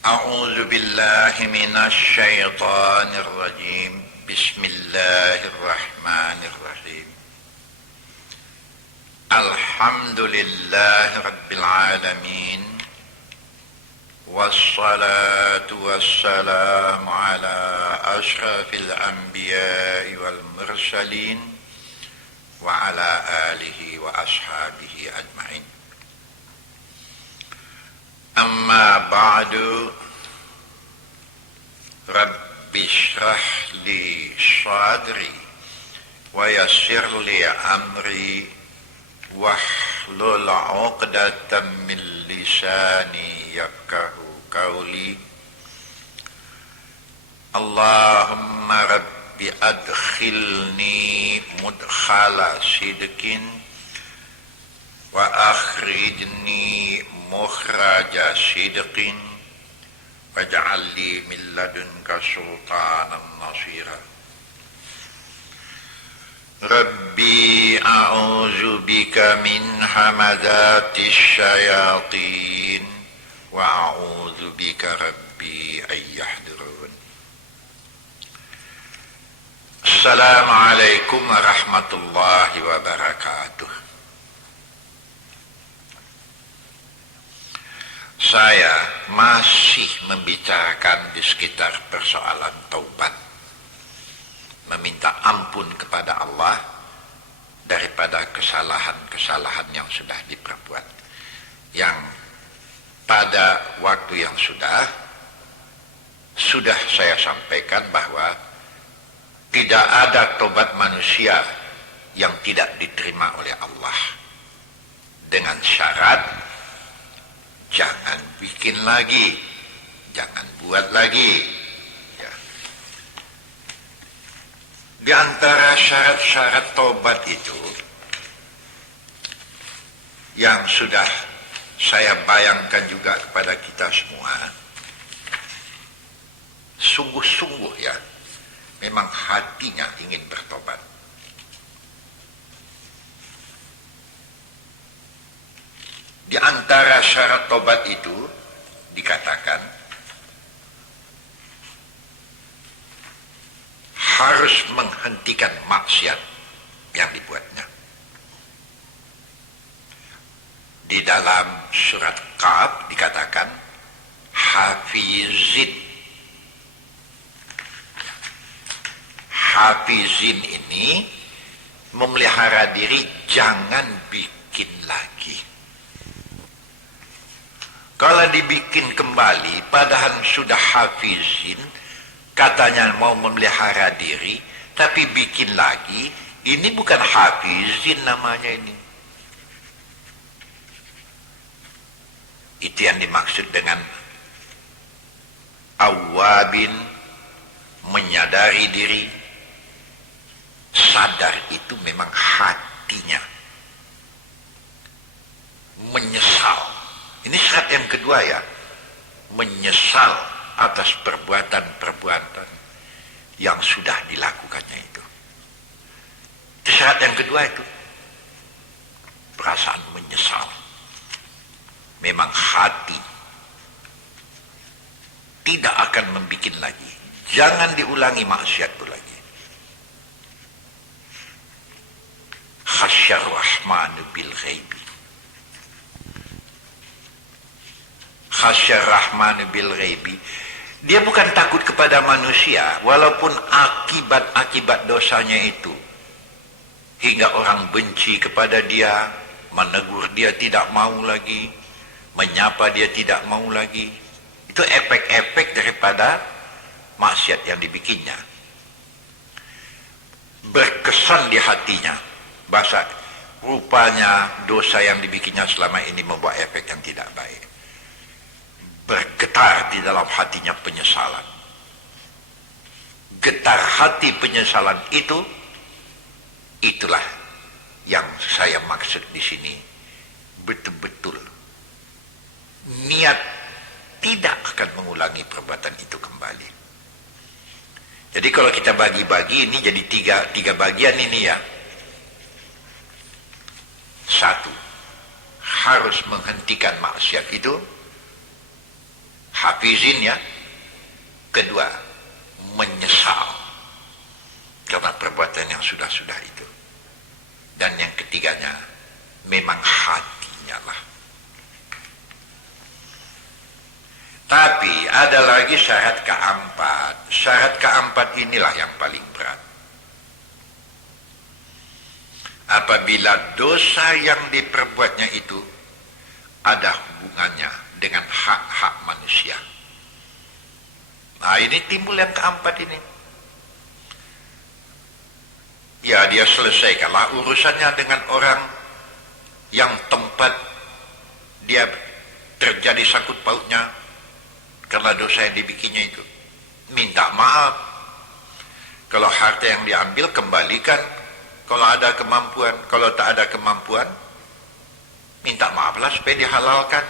أعوذ بالله من الشيطان الرجيم. بسم الله الرحمن الرحيم. الحمد لله رب العالمين، والصلاة والسلام على أشرف الأنبياء والمرسلين وعلى آله وأصحابه أجمعين. أما بعد، رب اشرح لي صدري ويسر لي أمري واحلل عقدة من لساني يفقهوا قولي. اللهم رب أدخلني مدخل صدق وأخرجني مخرج صدق واجعل لي من لدنك سلطانا نصيرا. ربي أعوذ بك من همزات الشياطين وأعوذ بك ربي أن يحضرون. السلام عليكم ورحمة الله وبركاته. Saya masih membicarakan di sekitar persoalan taubat, meminta ampun kepada Allah daripada kesalahan-kesalahan yang sudah diperbuat, yang pada waktu yang sudah saya sampaikan bahwa tidak ada tobat manusia yang tidak diterima oleh Allah, dengan syarat jangan bikin lagi, jangan buat lagi. Ya. Di antara syarat-syarat tobat itu yang sudah saya bayangkan juga kepada kita semua, sungguh-sungguh ya, memang hatinya ingin bertobat. Di antara syarat tobat itu dikatakan harus menghentikan maksiat yang dibuatnya. Di dalam surat Qaf dikatakan hafizin. Hafizin ini memelihara diri, jangan bikin lagi. Kalau dibikin kembali, padahal sudah hafizin, katanya mau memelihara diri, tapi bikin lagi, ini bukan hafizin namanya ini. Itu yang dimaksud dengan awabin, menyadari diri. Sadar itu memang hatinya. Menyesal. Ini syarat yang kedua ya, menyesal atas perbuatan-perbuatan yang sudah dilakukannya itu. Itu syarat yang kedua itu, perasaan menyesal. Memang hati tidak akan membikin lagi, jangan diulangi maksiat itu lagi. Khasyar rahmanu bil ghaibi. Khasyar rahmanu bil ghaibi. Dia bukan takut kepada manusia, walaupun akibat-akibat dosanya itu hingga orang benci kepada dia, menegur dia tidak mau lagi, menyapa dia tidak mau lagi. Itu efek-efek daripada maksiat yang dibikinnya. Berkesan di hatinya. Bahasa rupanya dosa yang dibikinnya selama ini membawa efek yang tidak baik. Bergetar di dalam hatinya penyesalan. Getar hati penyesalan itu, itulah yang saya maksud di sini. Betul-betul niat tidak akan mengulangi perbuatan itu kembali. Jadi kalau kita bagi-bagi ini jadi tiga bagian ini ya. Satu, harus menghentikan maksiat itu, hafizin ya. Kedua, menyesal karena perbuatan yang sudah-sudah itu. Dan yang ketiganya, memang hatinya lah. Tapi ada lagi syarat keempat. Syarat keempat inilah yang paling berat. Apabila dosa yang diperbuatnya itu ada hubungannya dengan hak-hak manusia. Nah, ini timbul yang keempat ini. Ya, dia selesaikanlah urusannya dengan orang yang tempat dia terjadi sangkut pautnya karena dosa yang dibikinnya itu. Minta maaf. Kalau harta yang diambil, kembalikan. Kalau ada kemampuan, kalau tak ada kemampuan, minta maaflah supaya dihalalkan.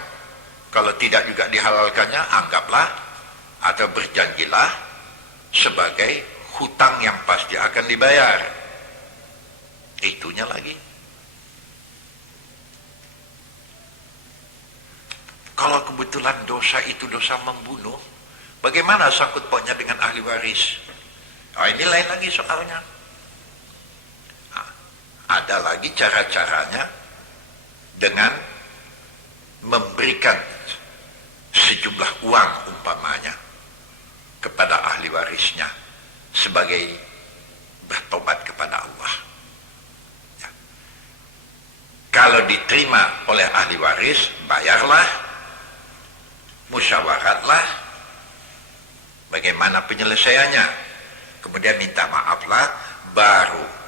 Kalau tidak juga dihalalkannya, anggaplah atau berjanjilah sebagai hutang yang pasti akan dibayar. Itunya lagi. Kalau kebetulan dosa itu dosa membunuh, bagaimana sangkut pautnya dengan ahli waris? Oh, ini lain lagi soalnya. Ada lagi cara-caranya dengan memberikan sejumlah uang umpamanya kepada ahli warisnya sebagai bertobat kepada Allah. Ya. Kalau diterima oleh ahli waris, bayarlah, musyawaratlah, bagaimana penyelesaiannya, kemudian minta maaflah, baru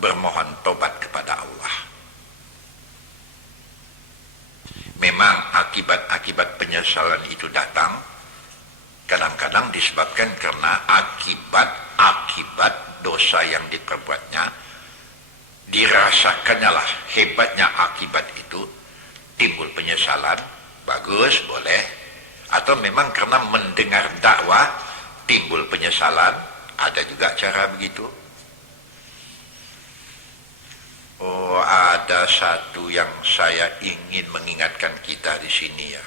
bermohon tobat kepada Allah. Memang akibat-akibat penyesalan itu datang kadang-kadang disebabkan karena akibat dosa yang diperbuatnya, dirasakannya lah hebatnya akibat itu, timbul penyesalan, bagus, boleh. Atau memang karena mendengar dakwah timbul penyesalan, ada juga cara begitu. Oh, ada satu yang saya ingin mengingatkan kita di sini ya.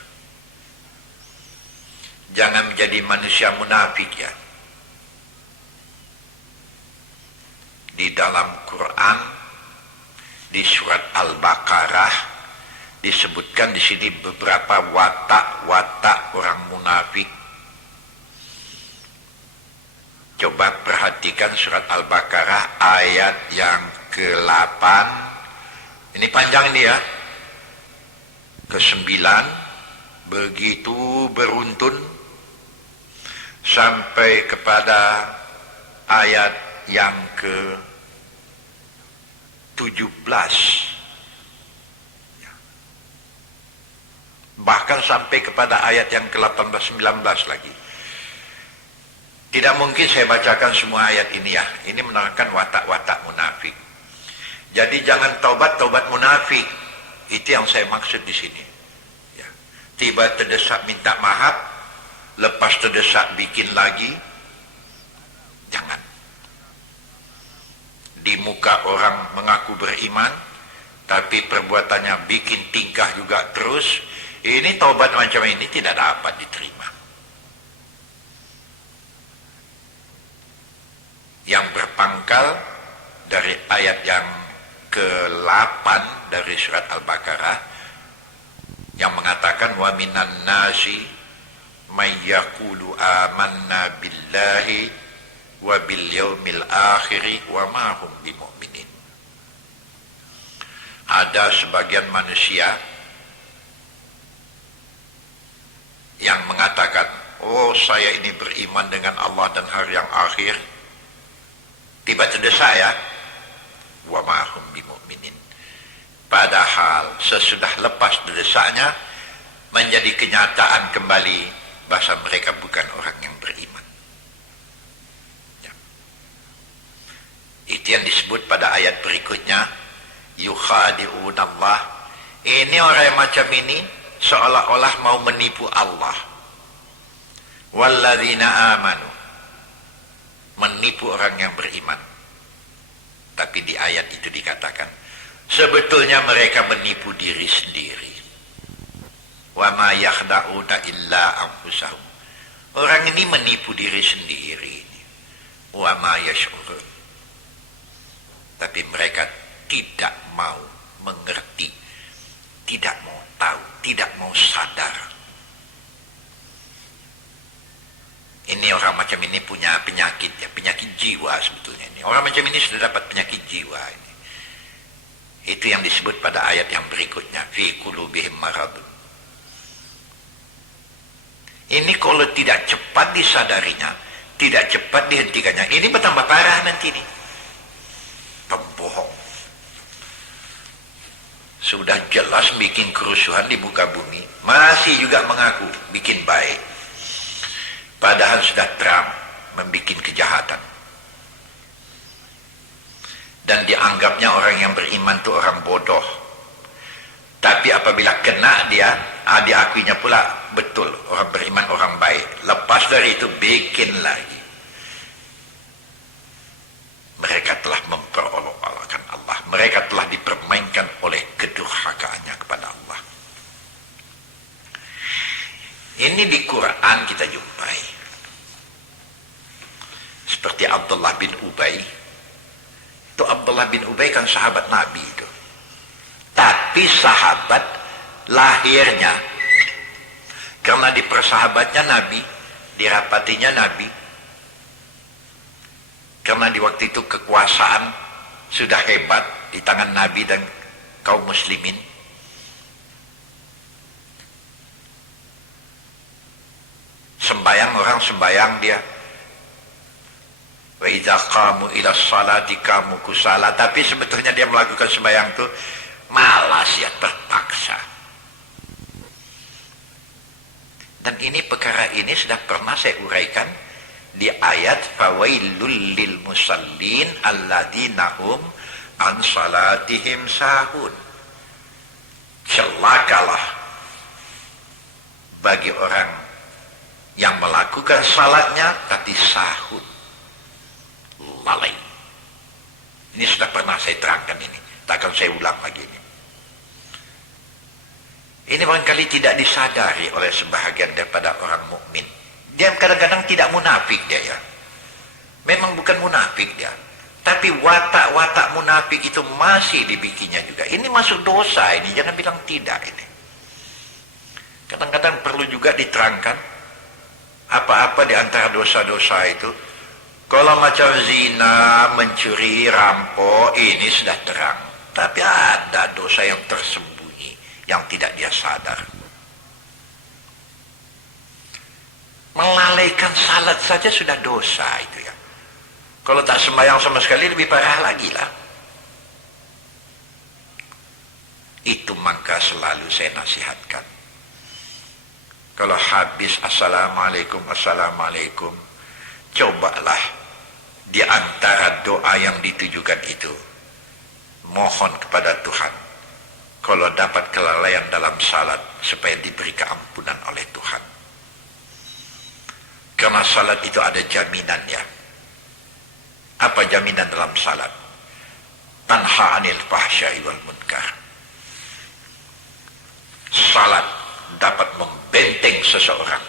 Jangan menjadi manusia munafik ya. Di dalam Quran, di surat Al-Baqarah, disebutkan di sini beberapa watak-watak orang munafik. Coba perhatikan surat Al-Baqarah ayat yang ke-8, ini panjang ini ya, ke-9, begitu beruntun sampai kepada ayat yang ke-17, bahkan sampai kepada ayat yang ke-18-19 lagi. Tidak mungkin saya bacakan semua ayat ini ya, ini menerangkan watak-watak munafik. Jadi jangan taubat munafik. Itu yang saya maksud di sini. Ya. Tiba terdesak minta maaf, lepas terdesak bikin lagi. Jangan. Di muka orang mengaku beriman, tapi perbuatannya bikin tingkah juga terus. Ini taubat macam ini tidak dapat diterima. Yang berpangkal dari ayat yang ke-8 dari surat Al-Baqarah yang mengatakan wa minan nasi may yaqulu amanna billahi wa bil yaumil akhir wa ma hum bimu'minin. Ada sebagian manusia yang mengatakan, oh saya ini beriman dengan Allah dan hari yang akhir. Tiba terdesak ya, wa ma hum bimu'minin. Padahal sesudah lepas derdesaknya menjadi kenyataan kembali bahasa mereka bukan orang yang beriman. Ya. Itu yang disebut pada ayat berikutnya, yukhadi'unallah. Ini orang yang macam ini seolah-olah mau menipu Allah. Walladzina amanu, menipu orang yang beriman. Tapi di ayat itu dikatakan sebetulnya mereka menipu diri sendiri. Wa ma yakhda'una illa anfusahum. Orang ini menipu diri sendiri. Wa ma yash'urun. Tapi mereka tidak mau mengerti, tidak mau tahu, tidak mau sadar. Ini orang macam ini punya penyakit, ya, penyakit jiwa sebetulnya ini. Orang macam ini sudah dapat penyakit jiwa ini. Itu yang disebut pada ayat yang berikutnya, fi qulubihim maradun. Ini kalau tidak cepat disadarinya, tidak cepat dihentikannya, ini bertambah parah nanti nih. Pembohong. Sudah jelas bikin kerusuhan di muka bumi, masih juga mengaku bikin baik. Padahal sudah terang membikin kejahatan. Dan dianggapnya orang yang beriman itu orang bodoh. Tapi apabila kena dia, diakuinya pula betul orang beriman orang baik. Lepas dari itu bikin lagi. Mereka telah memperolok-olokkan Allah. Mereka telah dipermainkan oleh kedurhakaannya kepada Allah. Ini di Quran kita jumpai. Seperti Abdullah bin Ubay. Itu Abdullah bin Ubay kan sahabat Nabi itu. Tapi sahabat lahirnya. Karena dipersahabatnya Nabi, dirapatinya Nabi. Karena di waktu itu kekuasaan sudah hebat di tangan Nabi dan kaum muslimin. Sembayang, orang sembayang dia. Wa idza qamu ila sholati qamu kusala. Tapi sebetulnya dia melakukan sembayang itu malas, ya, terpaksa. Dan ini perkara ini sudah pernah saya uraikan di ayat fawailul lil musallin alladzina hum an salatihim sahun. Celakalah bagi orang yang melakukan salatnya tapi sahun, lalai. Ini sudah pernah saya terangkan ini, takkan saya ulang lagi ini. Ini barangkali tidak disadari oleh sebahagian daripada orang mukmin. Dia kadang-kadang tidak munafik dia, ya. Memang bukan munafik dia. Tapi watak-watak munafik itu masih dibikinnya juga. Ini masuk dosa ini, jangan bilang tidak ini. Kadang-kadang perlu juga diterangkan apa-apa di antara dosa-dosa itu. Kalau macam zina, mencuri, rampok, ini sudah terang. Tapi ada dosa yang tersembunyi, yang tidak dia sadar. Melalaikan salat saja sudah dosa itu, ya. Kalau tak sembahyang sama sekali lebih parah lagi lah. Itu maka selalu saya nasihatkan. Kalau habis assalamualaikum, assalamualaikum, cobalah di antara doa yang ditujukan itu, mohon kepada Tuhan kalau dapat kelalaian dalam salat supaya diberi keampunan oleh Tuhan. Karena salat itu ada jaminannya. Apa jaminan dalam salat? Tanha anil fahsya'i wal munkar. Salat dapat membenteng seseorang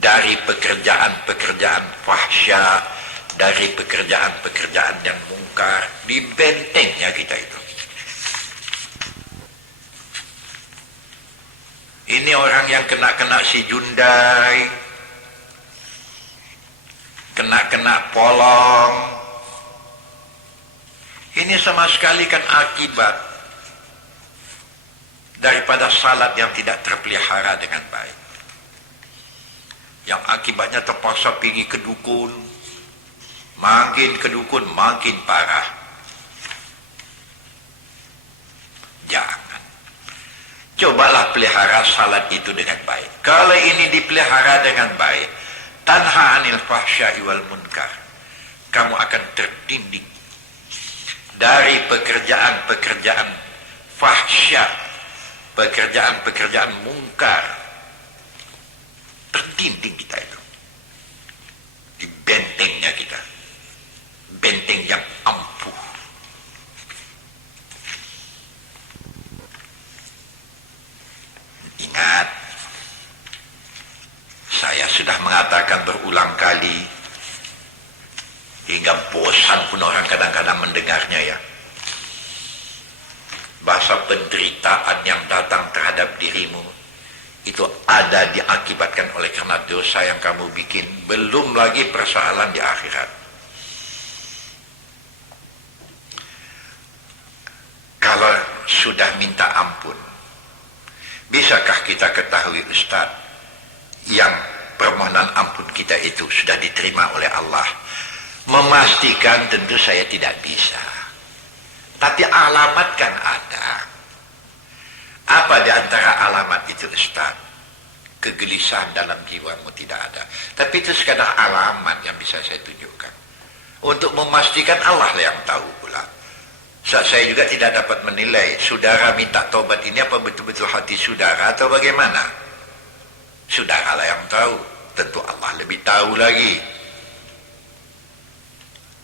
dari pekerjaan-pekerjaan fahsya, dari pekerjaan-pekerjaan yang mungkar, dibentengnya kita itu. Ini orang yang kena-kena si Jundai, kena-kena polong. Ini sama sekali kan akibat daripada salat yang tidak terpelihara dengan baik. Yang akibatnya terpaksa pergi ke dukun. Makin ke dukun, makin parah. Jangan. Cobalah pelihara salat itu dengan baik. Kalau ini dipelihara dengan baik, tanha anil fahsya'i wal munkar, kamu akan tertindih dari pekerjaan-pekerjaan fahsya, pekerjaan-pekerjaan mungkar. Tertindih kita itu. Di bentengnya kita. Benteng yang ampuh. sudah mengatakan berulang kali, hingga bosan pun orang kadang-kadang mendengarnya ya. Bahasa penderitaan yang datang terhadap dirimu itu ada diakibatkan oleh karena dosa yang kamu bikin, belum lagi persoalan di akhirat. Kalau sudah minta ampun, bisakah kita ketahui Ustaz yang permohonan ampun kita itu sudah diterima oleh Allah? Memastikan tentu saya tidak bisa, tapi alamat kan ada. Apa di antara alamat itu Ustaz? Kegelisahan dalam jiwamu tidak ada, tapi itu sekadar alamat yang bisa saya tunjukkan. Untuk memastikan Allah lah yang tahu pula. Saya juga tidak dapat menilai saudara minta taubat ini apa betul-betul hati saudara atau bagaimana. Saudara lah yang tahu, tentu Allah lebih tahu lagi.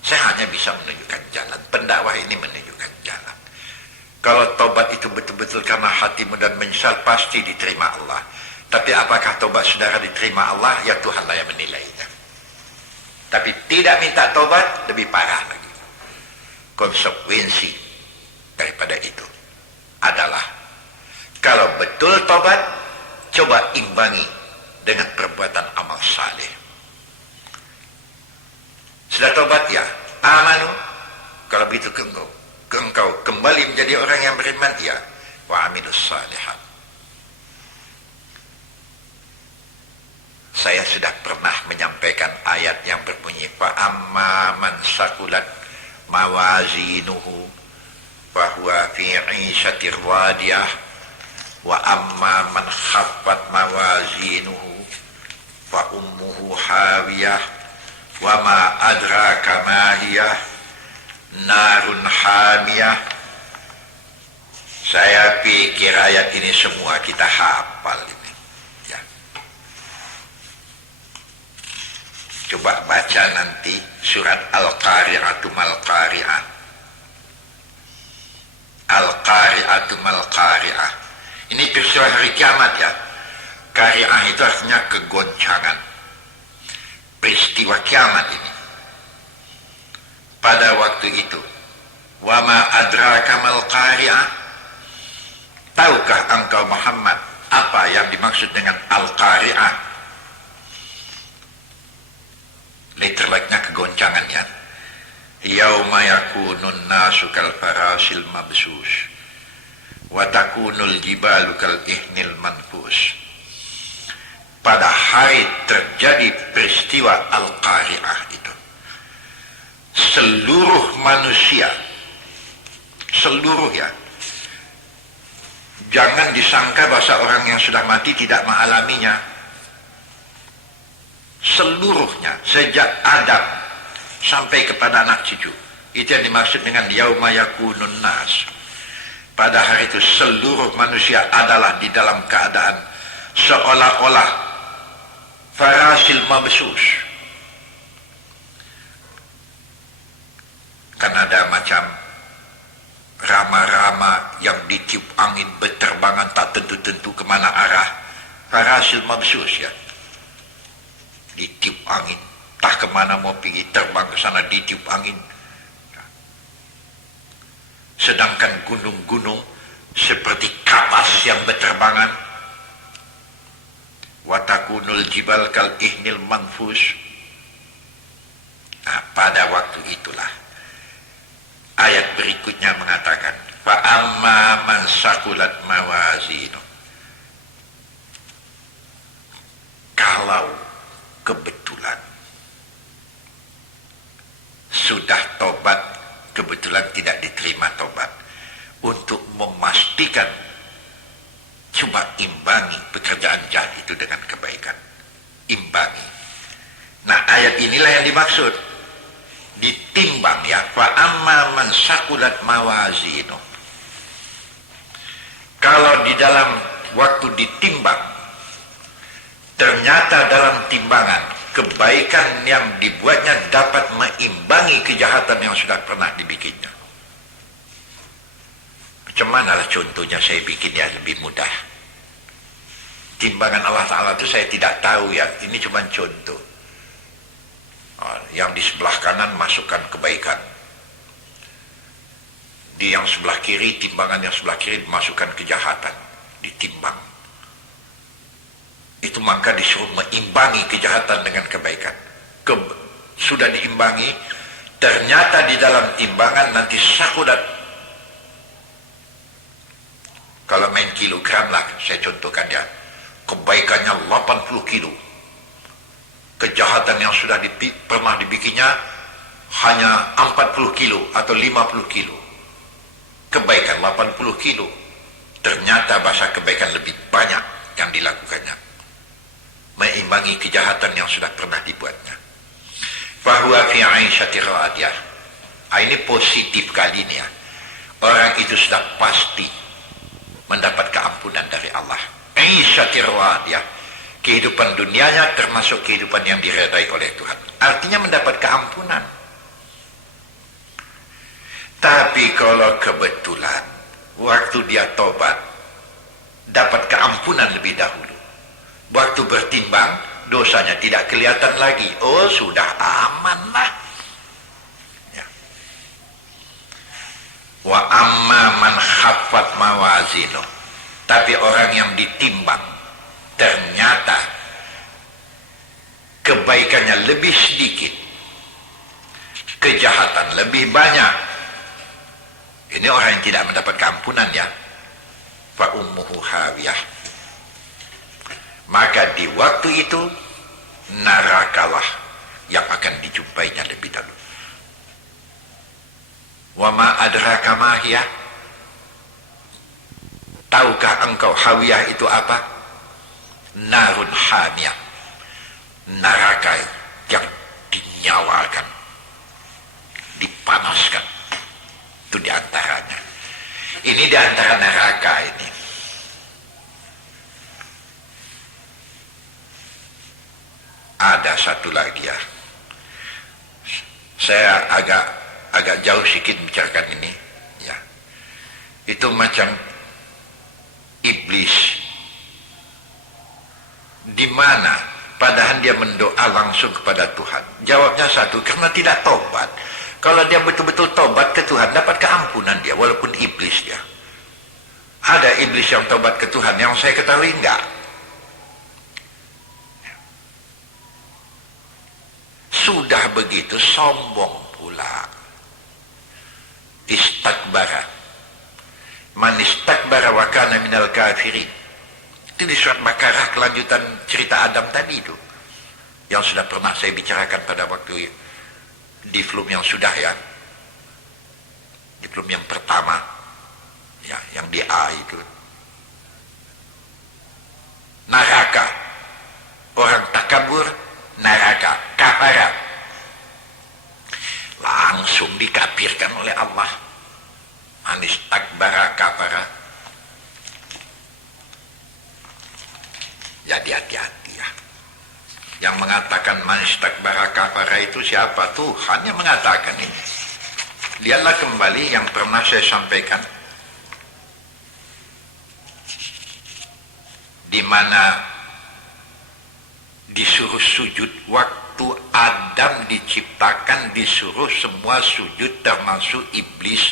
Saya hanya bisa menunjukkan jalan. Pendakwah ini menunjukkan jalan. Kalau taubat itu betul-betul karena hatimu dan menyesal, pasti diterima Allah. Tapi apakah taubat saudara diterima Allah? Ya Tuhan lah yang menilainya. Tapi tidak minta taubat, lebih parah lagi. Konsekuensi daripada itu adalah, kalau betul taubat, coba imbangi dengan perbuatan amal saleh. Sudah tobat ya, amanu. Kalau begitu engkau kembali menjadi orang yang beriman ya, wa amilus salihat. Saya sudah pernah menyampaikan ayat yang berbunyi, fa amma man sakulat mawazinuhu fa huwa fi 'ishatir radiyah wa amma man khaffat mawazinuhu fa ummuhu hawiyah wa ma adraka ma hiya narun hamiyah. Saya pikir ayat ini semua kita hafal ini. Ya. Coba baca nanti surat Al-Qari'atu Mal-Qari'ah. Al-Qari'atu Mal-Qari'ah. Ini peristiwa hari kiamat ya. Qari'ah itu artinya kegoncangan. Peristiwa kiamat ini. Pada waktu itu, wa ma adraka mal qari'ah. Tahukah engkau Muhammad apa yang dimaksud dengan al-qari'ah? Literalnya kegoncangannya. Yauma yakunun nasu kal farasil mabsus wa takunul jibalu kal ihnil manfus. Pada hari terjadi peristiwa Al-Qari'ah itu, seluruh manusia, seluruh ya, jangan disangka bahasa orang yang sudah mati tidak mengalaminya. Seluruhnya, sejak Adam sampai kepada anak cucu, itu yang dimaksud dengan yauma yakunun nas. Pada hari itu seluruh manusia adalah di dalam keadaan seolah-olah farasil mabsus. Kan ada macam rama-rama yang ditiup angin berterbangan tak tentu-tentu kemana arah. Farasil mabsus ya. Ditiup angin, tak kemana mau pergi, terbang ke sana ditiup angin. Sedangkan gunung-gunung seperti kapas yang berterbangan. Watakunul jibal kal ihnil manfus. Nah, pada waktu itulah ayat berikutnya mengatakan, fa amma man sakulat mawazinu. Kalau kebetulan sudah tobat, kebetulan tidak diterima tobat, untuk memastikan, coba imbangi pekerjaan jahat itu dengan kebaikan. Imbangi. Nah, ayat inilah yang dimaksud. Ditimbang ya. Fa amma man sakulat mawazinu. Kalau di dalam waktu ditimbang, ternyata dalam timbangan kebaikan yang dibuatnya dapat mengimbangi kejahatan yang sudah pernah dibikinnya. Macam manalah contohnya saya bikin yang lebih mudah. Timbangan Allah Ta'ala itu saya tidak tahu ya, ini cuma contoh. Yang di sebelah kanan masukkan kebaikan, di yang sebelah kiri, timbangan yang sebelah kiri masukkan kejahatan, ditimbang. Itu maka disuruh meimbangi kejahatan dengan kebaikan. Sudah diimbangi, ternyata di dalam timbangan nanti sakudat. Kalau main kilogram lah, saya contohkan ya, kebaikannya 80 kilo, kejahatan yang sudah pernah dibikinnya hanya 40 kilo atau 50 kilo, kebaikan 80 kilo, ternyata bahasa kebaikan lebih banyak yang dilakukannya, meimbangi kejahatan yang sudah pernah dibuatnya. Bahwa fi aisyati radiyah, ini positif kali ini ya, orang itu sudah pasti mendapat keampunan dari Allah. Aisyati radiyah, kehidupan dunianya termasuk kehidupan yang diredai oleh Tuhan, artinya mendapat keampunan. Tapi kalau kebetulan waktu dia tobat dapat keampunan lebih dahulu, waktu bertimbang dosanya tidak kelihatan lagi, oh sudah aman lah ya. Wa amma man khaffat mawazinu, tapi orang yang ditimbang ternyata kebaikannya lebih sedikit, kejahatan lebih banyak, ini orang yang tidak mendapat keampunan ya. Fa ummuhu hawiyah, maka di waktu itu nerakalah yang akan dijumpainya lebih dahulu. Wa ma adraka ma hiya, tahukah engkau hawiyah itu apa? Narun hamiyah, neraka yang dinyalakan, dipanaskan. Itu diantaranya. Ini diantara neraka ini. Ada satu lagi ya, saya agak jauh sedikit bicarakan ini ya. Itu macam iblis, di mana padahal dia mendoa langsung kepada Tuhan, jawabnya satu, karena tidak tobat. Kalau dia betul-betul tobat ke Tuhan, dapat keampunan dia, walaupun iblis dia. Ada iblis yang tobat ke Tuhan, yang saya ketahui enggak. Sudah begitu sombong pula, istakbara, man istakbara wa kana minal kafirin. Itu di surat Baqarah, kelanjutan cerita Adam tadi itu, yang sudah pernah saya bicarakan pada waktu di film yang sudah ya, di film yang pertama ya, yang di A itu. Neraka, orang takabur, neraka, kafara, langsung dikafirkan oleh Allah. Manis takbara kafara. Jadi hati-hati ya. Yang mengatakan manis takbara kafara itu siapa? Tuhan yang mengatakan ini. Lihatlah kembali yang pernah saya sampaikan, di mana disuruh sujud waktu Adam diciptakan, disuruh semua sujud termasuk iblis.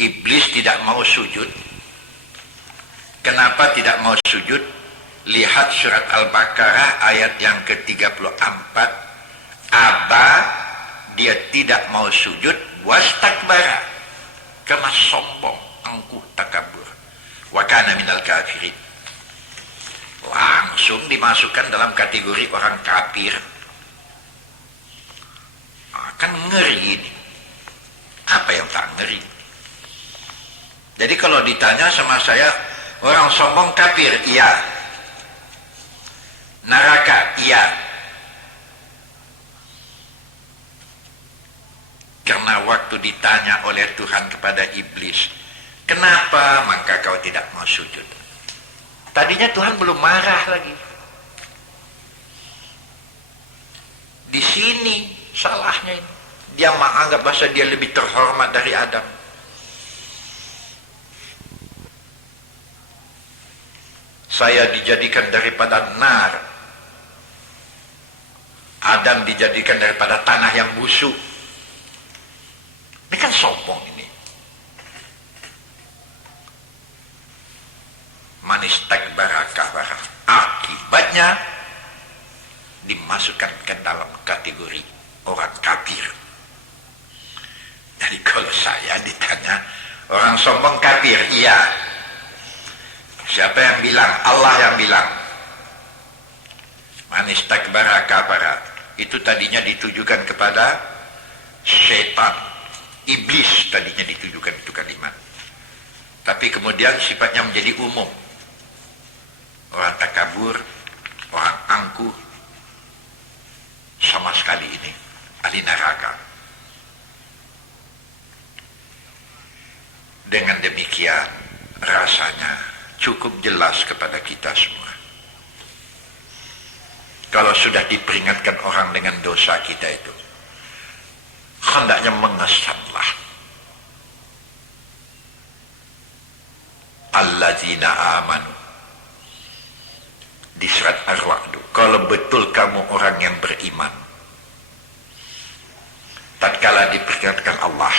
Iblis tidak mau sujud. Kenapa tidak mau sujud? Lihat surat Al-Baqarah ayat yang ke-34. Aba, dia tidak mau sujud, wastakbara, karena sombong, angkuh, takabur, wa kana minal kafirin. Langsung dimasukkan dalam kategori orang kafir. Kan ngeri ini. Apa yang tak ngeri? Jadi kalau ditanya sama saya, orang sombong kafir, iya. Neraka, iya. Karena waktu ditanya oleh Tuhan kepada iblis, kenapa maka kau tidak mau sujud? Tadinya Tuhan belum marah lagi. Di sini salahnya ini. Dia menganggap bahasa dia lebih terhormat dari Adam. saya dijadikan daripada nar, Adam dijadikan daripada tanah yang busuk. Ini kan sombong ini. Manis takbara kabara. Akibatnya dimasukkan ke dalam kategori orang kafir. Jadi kalau saya ditanya, orang sombong kafir, iya. Siapa yang bilang? Allah yang bilang. Manis takbara kabara. Itu tadinya ditujukan kepada setan, iblis tadinya ditujukan itu kalimat. Tapi kemudian sifatnya menjadi umum. Orang takabur, orang angkuh, sama sekali ini ahli neraka. Dengan demikian rasanya cukup jelas kepada kita semua. Kalau sudah diperingatkan orang dengan dosa kita itu, hendaknya mengesanlah. Alladzina amanu. Di surat Ar-Ra'd, kalau betul kamu orang yang beriman, tatkala diperingatkan Allah,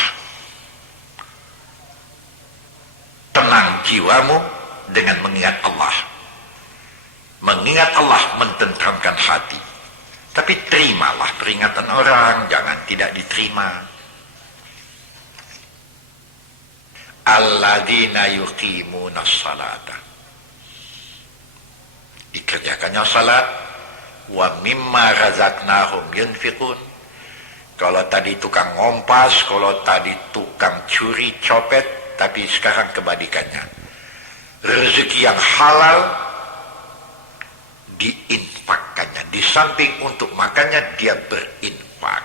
tenang jiwamu dengan mengingat Allah. Mengingat Allah mententramkan hati. Tapi terimalah peringatan orang, jangan tidak diterima. Alladzina yuqimuna salata. Dikerjakannya salat. Wa mimma razaqnahum yunfiqun. Kalau tadi tukang ngompas, kalau tadi tukang curi copet, tapi sekarang kebalikannya. Rezeki yang halal diinfakkannya. Di samping untuk makannya, dia berinfak.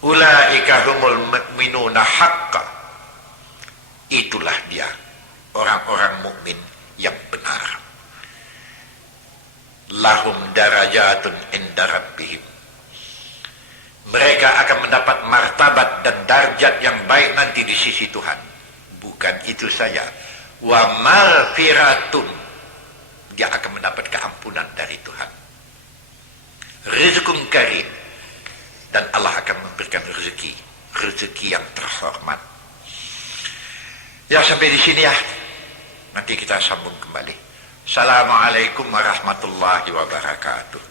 Ulaika humul mu'minuna haqqa. Itulah dia orang-orang mukmin yang benar. Lahum darajatun inda rabbihim. Mereka akan mendapat martabat dan darjat yang baik nanti di sisi Tuhan. Bukan itu saja. Wa maghfiratun. Dia akan mendapat keampunan dari Tuhan. Rizqun karim. Dan Allah akan memberikan rezeki. Rezeki yang terhormat. Ya, sampai di sini ya. Nanti kita sambung kembali. Assalamualaikum warahmatullahi wabarakatuh.